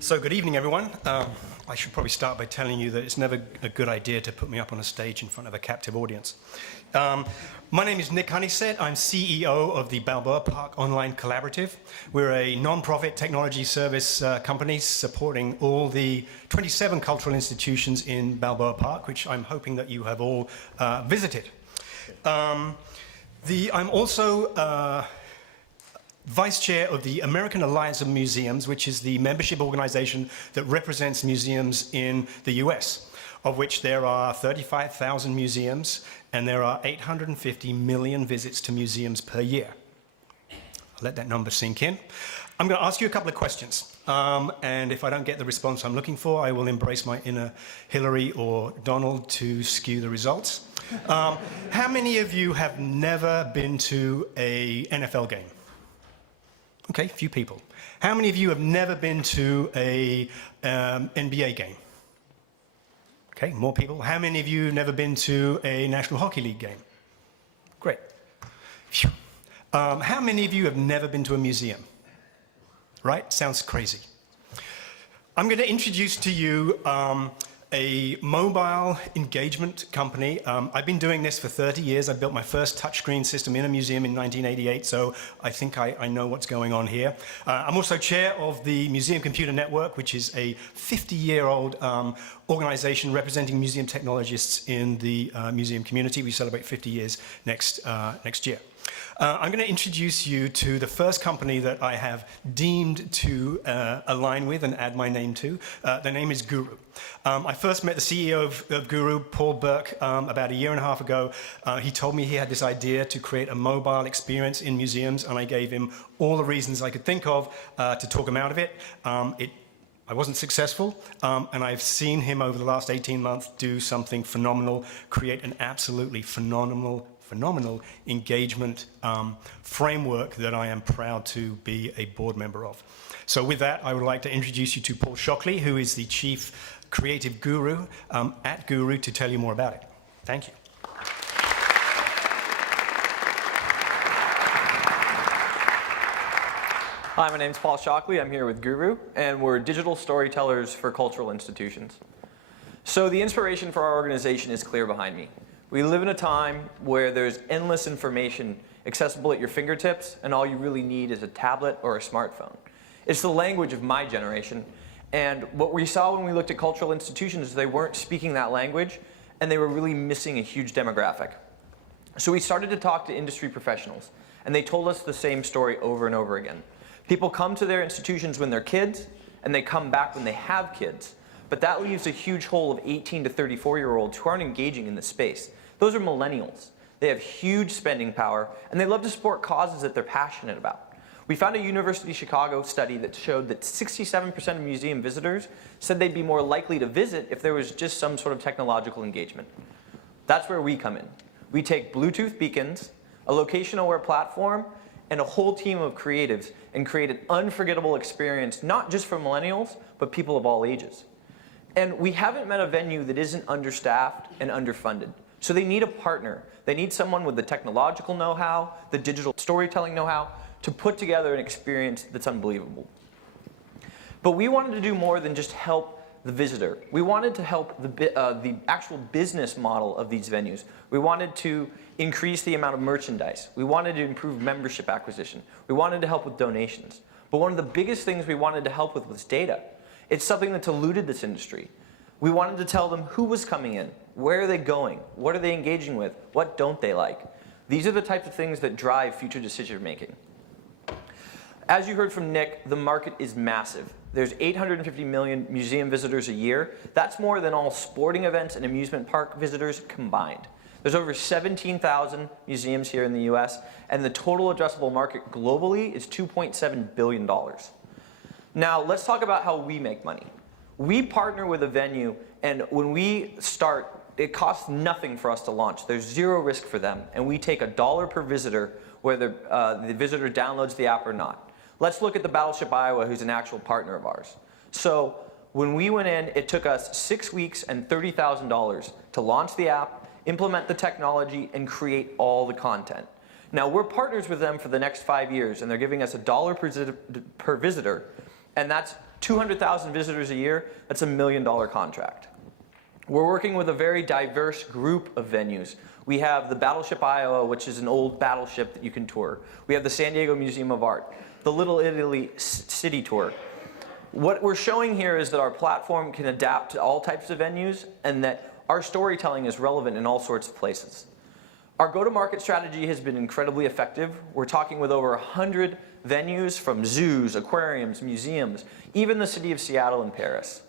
So good evening, everyone. I should probably start by telling you that it's never a good idea to put me up on a stage in front of a captive audience. My name is Nick Honeysett. I'm CEO of the Balboa Park Online Collaborative. We're a non-profit technology service company supporting all the 27 cultural institutions in Balboa Park, which I'm hoping that you have all visited. I'm also Vice Chair of the American Alliance of Museums, which is the membership organization that represents museums in the US, of which there are 35,000 museums, and there are 850 million visits to museums per year. I'll let that number sink in. I'm going to ask you a couple of questions, and if I don't get the response I'm looking for, I will embrace my inner Hillary or Donald to skew the results. How many of you have never been to an NFL game? Okay, few people. How many of you have never been to a NBA game? Okay, more people. How many of you have never been to a National Hockey League game? Great. Phew. How many of you have never been to a museum? Right? Sounds crazy. I'm going to introduce to you a mobile engagement company. I've been doing this for 30 years. I built my first touchscreen system in a museum in 1988, so I think I know what's going on here. I'm also chair of the Museum Computer Network, which is a 50-year-old organization representing museum technologists in the museum community. We celebrate 50 years next year. I'm going to introduce you to the first company that I have deemed to align with and add my name to. The name is Guru. I first met the CEO of Guru, Paul Burke, about a year and a half ago. He told me he had this idea to create a mobile experience in museums, and I gave him all the reasons I could think of to talk him out of it. I wasn't successful, and I've seen him over the last 18 months do something phenomenal, create an absolutely phenomenal engagement framework that I am proud to be a board member of. So with that, I would like to introduce you to Paul Shockley, who is the Chief Creative Guru at Guru, to tell you more about it. Thank you. Hi, my name is Paul Shockley. I'm here with Guru, and we're digital storytellers for cultural institutions. So the inspiration for our organization is clear behind me. We live in a time where there's endless information accessible at your fingertips, and all you really need is a tablet or a smartphone. It's the language of my generation, and what we saw when we looked at cultural institutions is they weren't speaking that language, and they were really missing a huge demographic. So we started to talk to industry professionals, and they told us the same story over and over again. People come to their institutions when they're kids, and they come back when they have kids. But that leaves a huge hole of 18 to 34-year-olds who aren't engaging in this space. Those are millennials. They have huge spending power, and they love to support causes that they're passionate about. We found a University of Chicago study that showed that 67% of museum visitors said they'd be more likely to visit if there was just some sort of technological engagement. That's where we come in. We take Bluetooth beacons, a location-aware platform, and a whole team of creatives and create an unforgettable experience, not just for millennials, but people of all ages. And we haven't met a venue that isn't understaffed and underfunded. So they need a partner. They need someone with the technological know-how, the digital storytelling know-how, to put together an experience that's unbelievable. But we wanted to do more than just help the visitor. We wanted to help the actual business model of these venues. We wanted to increase the amount of merchandise. We wanted to improve membership acquisition. We wanted to help with donations. But one of the biggest things we wanted to help with was data. It's something that's eluded this industry. We wanted to tell them who was coming in, where are they going, what are they engaging with, what don't they like. These are the types of things that drive future decision making. As you heard from Nick, the market is massive. There's 850 million museum visitors a year. That's more than all sporting events and amusement park visitors combined. There's over 17,000 museums here in the US, and the total addressable market globally is $2.7 billion. Now, let's talk about how we make money. We partner with a venue, and when we start, it costs nothing for us to launch. There's zero risk for them, and we take $1 per visitor, whether the visitor downloads the app or not. Let's look at the Battleship Iowa, who's an actual partner of ours. So when we went in, it took us 6 weeks and $30,000 to launch the app, implement the technology, and create all the content. Now, we're partners with them for the next 5 years, and they're giving us $1 per visitor, and that's 200,000 visitors a year. That's $1 million contract. We're working with a very diverse group of venues. We have the Battleship Iowa, which is an old battleship that you can tour. We have the San Diego Museum of Art, the Little Italy City Tour. What we're showing here is that our platform can adapt to all types of venues and that our storytelling is relevant in all sorts of places. Our go-to-market strategy has been incredibly effective. We're talking with over 100 venues from zoos, aquariums, museums, even the city of Seattle and Paris.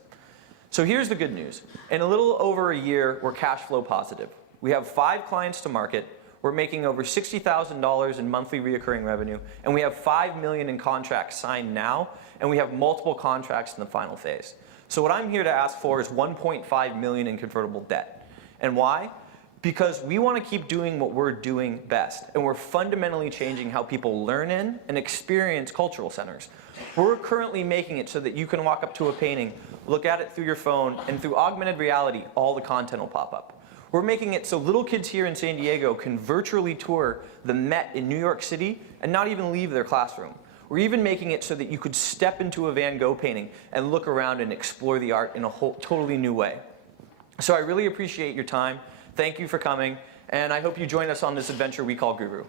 So here's the good news. In a little over a year, we're cash flow positive. We have 5 clients to market. We're making over $60,000 in monthly reoccurring revenue, and we have $5 million in contracts signed now, and we have multiple contracts in the final phase. So what I'm here to ask for is $1.5 million in convertible debt. And why? Because we want to keep doing what we're doing best, and we're fundamentally changing how people learn in and experience cultural centers. We're currently making it so that you can walk up to a painting, look at it through your phone, and through augmented reality, all the content will pop up. We're making it so little kids here in San Diego can virtually tour the Met in New York City and not even leave their classroom. We're even making it so that you could step into a Van Gogh painting and look around and explore the art in a totally new way. So I really appreciate your time. Thank you for coming, and I hope you join us on this adventure we call Guru.